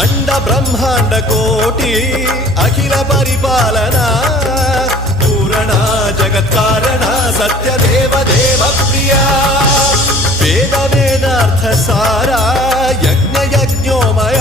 అండ బ్రహ్మాండ కోటి అఖిల పరిపాలన పూరణ జగత్కారణ సత్యదేవ దేవ ప్రియ వేద వేదార్థ సారా యజ్ఞ యజ్ఞోమయ